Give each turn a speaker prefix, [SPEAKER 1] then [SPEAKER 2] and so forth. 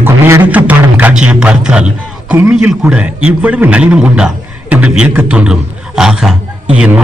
[SPEAKER 1] அவர்கள் கும்மியடித்து பாடும் காட்சியை பார்த்தால் கும்மியில் கூட இவ்வளவு நளினம் உண்டா என்று வியக்கத் தோன்றும். ஆகா என்